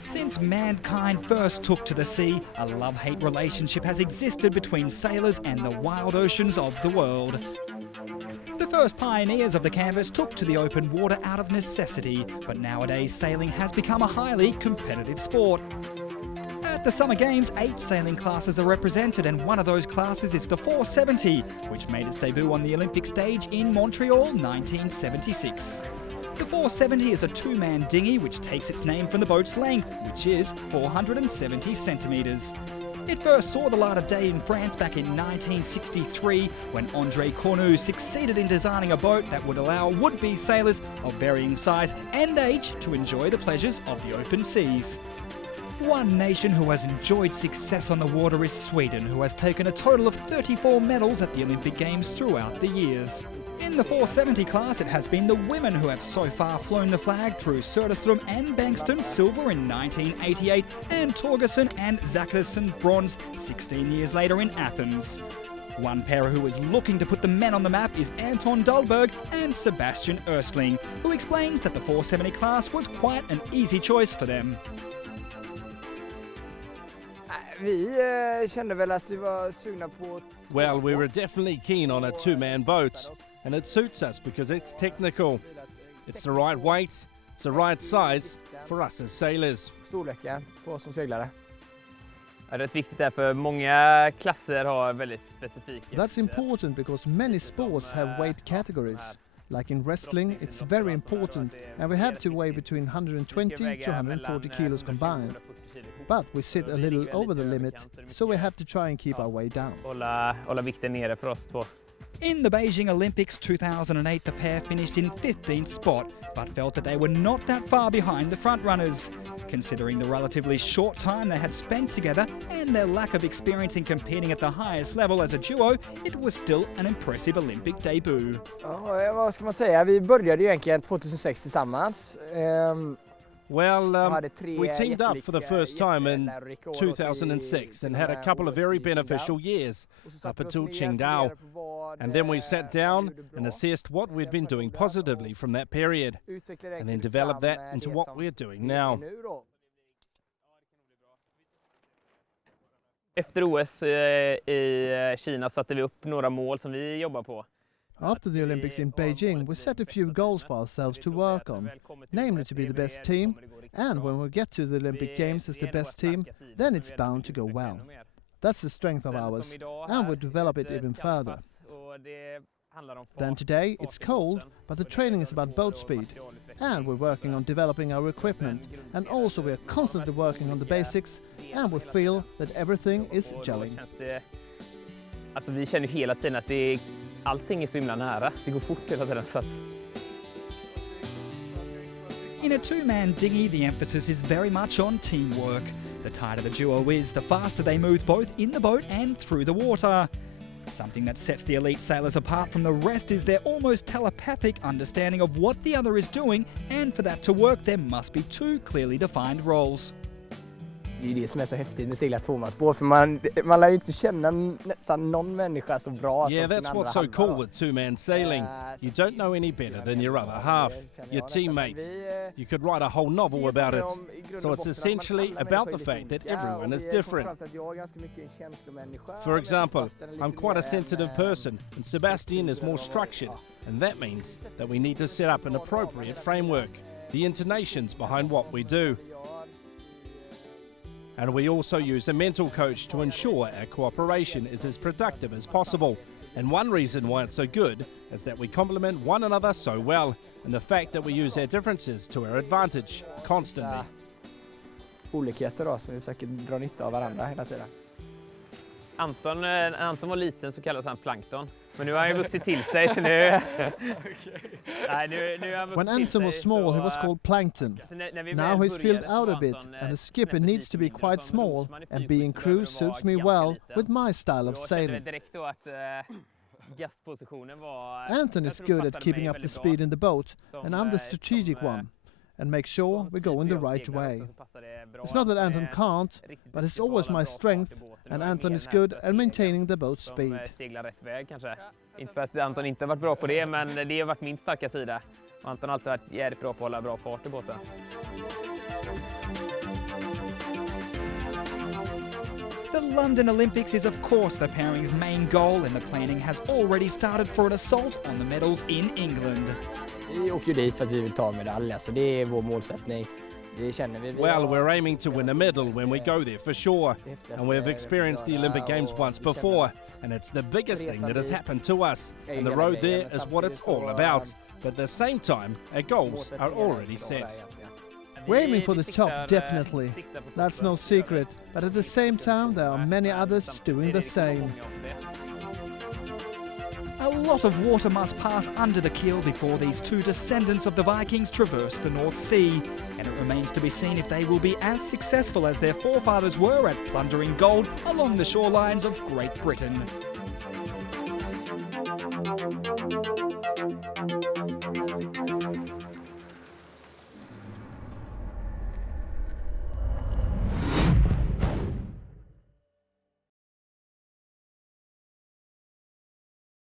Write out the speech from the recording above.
Since mankind first took to the sea, a love-hate relationship has existed between sailors and the wild oceans of the world. The first pioneers of the canvas took to the open water out of necessity, but nowadays sailing has become a highly competitive sport. At the Summer Games, 8 sailing classes are represented, and one of those classes is the 470, which made its debut on the Olympic stage in Montreal 1976. The 470 is a 2-man dinghy which takes its name from the boat's length, which is 470 centimetres. It first saw the light of day in France back in 1963 when André Cornu succeeded in designing a boat that would allow would-be sailors of varying size and age to enjoy the pleasures of the open seas. One nation who has enjoyed success on the water is Sweden, who has taken a total of 34 medals at the Olympic Games throughout the years. In the 470 class, it has been the women who have so far flown the flag through Söderström and Bengtsson silver in 1988 and Torgersen and Zachrisson bronze 16 years later in Athens. One pair who is looking to put the men on the map is Anton Dahlberg and Sebastian Ostling, who explains that the 470 class was quite an easy choice for them. Well, we were definitely keen on a 2-man boat, and it suits us because it's technical. It's the right weight, it's the right size for us as sailors. That's important because many sports have weight categories. Like in wrestling, it's very important, and we have to weigh between 120 to 140 kilos combined. But we sit a little over the limit, so we have to try and keep our weight down. In the Beijing Olympics 2008, the pair finished in 15th spot, but felt that they were not that far behind the front-runners. Considering the relatively short time they had spent together and their lack of experience in competing at the highest level as a duo, it was still an impressive Olympic debut. Vad ska man säga? Vi började ju egentligen 2006 tillsammans. Well, we teamed up for the first time in 2006 and had a couple of very beneficial years up until Qingdao. And then we sat down and assessed what we'd been doing positively from that period and then developed that into what we're doing now. Efter OS i Kina satte vi upp några mål som vi jobbar på. After the Olympics in Beijing, we set a few goals for ourselves to work on, namely to be the best team, and when we get to the Olympic Games as the best team, then it's bound to go well. That's the strength of ours, and we'll develop it even further. Then today, it's cold, but the training is about boat speed, and we're working on developing our equipment, and also we're constantly working on the basics, and we feel that everything is gelling. Alltså vi känner hela tiden att allting är så himla nära. Det går fort hela tiden. In a 2-man dinghy, the emphasis is very much on teamwork. The tighter the duo is, the faster they move both in the boat and through the water. Something that sets the elite sailors apart from the rest is their almost telepathic understanding of what the other is doing, and for that to work there must be 2 clearly defined roles. Det är det som är så häftigt med segla tvåmansbåt, för man lär ju inte känna nästan någon människa så bra som sin andra halva. Yeah, that's what's so cool with 2-man sailing. You don't know any better than your other half, your teammate. You could write a whole novel about it. So it's essentially about the fact that everyone is different. For example, I'm quite a sensitive person, and Sebastian is more structured, and that means that we need to set up an appropriate framework, the intonations behind what we do. And we also use a mental coach to ensure our cooperation is as productive as possible. And one reason why it's so good is that we complement one another so well, and the fact that we use our differences to our advantage constantly. Olikheter då, så vi försöker dra nytta av varandra hela tiden. När Anton var liten så kallades han plankton. Men nu har han ju vuxit till sig, så nu... When Anton was small, he was called plankton. Now he's filled out a bit, and the skipper needs to be quite small, and being crew suits me well with my style of sailing. Anton is good at keeping up the speed in the boat, and I'm the strategic one. and make sure we go in the right way. It's not that Anton can't, but it's always my strength, and Anton is good at maintaining the boat's speed. Inte för att Anton inte har varit bra på det, men det har varit min starka sida. Anton har alltid varit jävligt bra på att hålla bra fart i båten. The London Olympics is of course the pairing's main goal, and the planning has already started for an assault on the medals in England. Vi åker dit för att vi vill ta medalj, så det är vår målsättning. Det känner vi. Well, we're aiming to win a medal when we go there, for sure. And we've experienced the Olympic Games once before, and it's the biggest thing that has happened to us. And the road there is what it's all about. But at the same time, our goals are already set. We're aiming for the top, definitely. That's no secret. But at the same time, there are many others doing the same. A lot of water must pass under the keel before these two descendants of the Vikings traverse the North Sea, and it remains to be seen if they will be as successful as their forefathers were at plundering gold along the shorelines of Great Britain.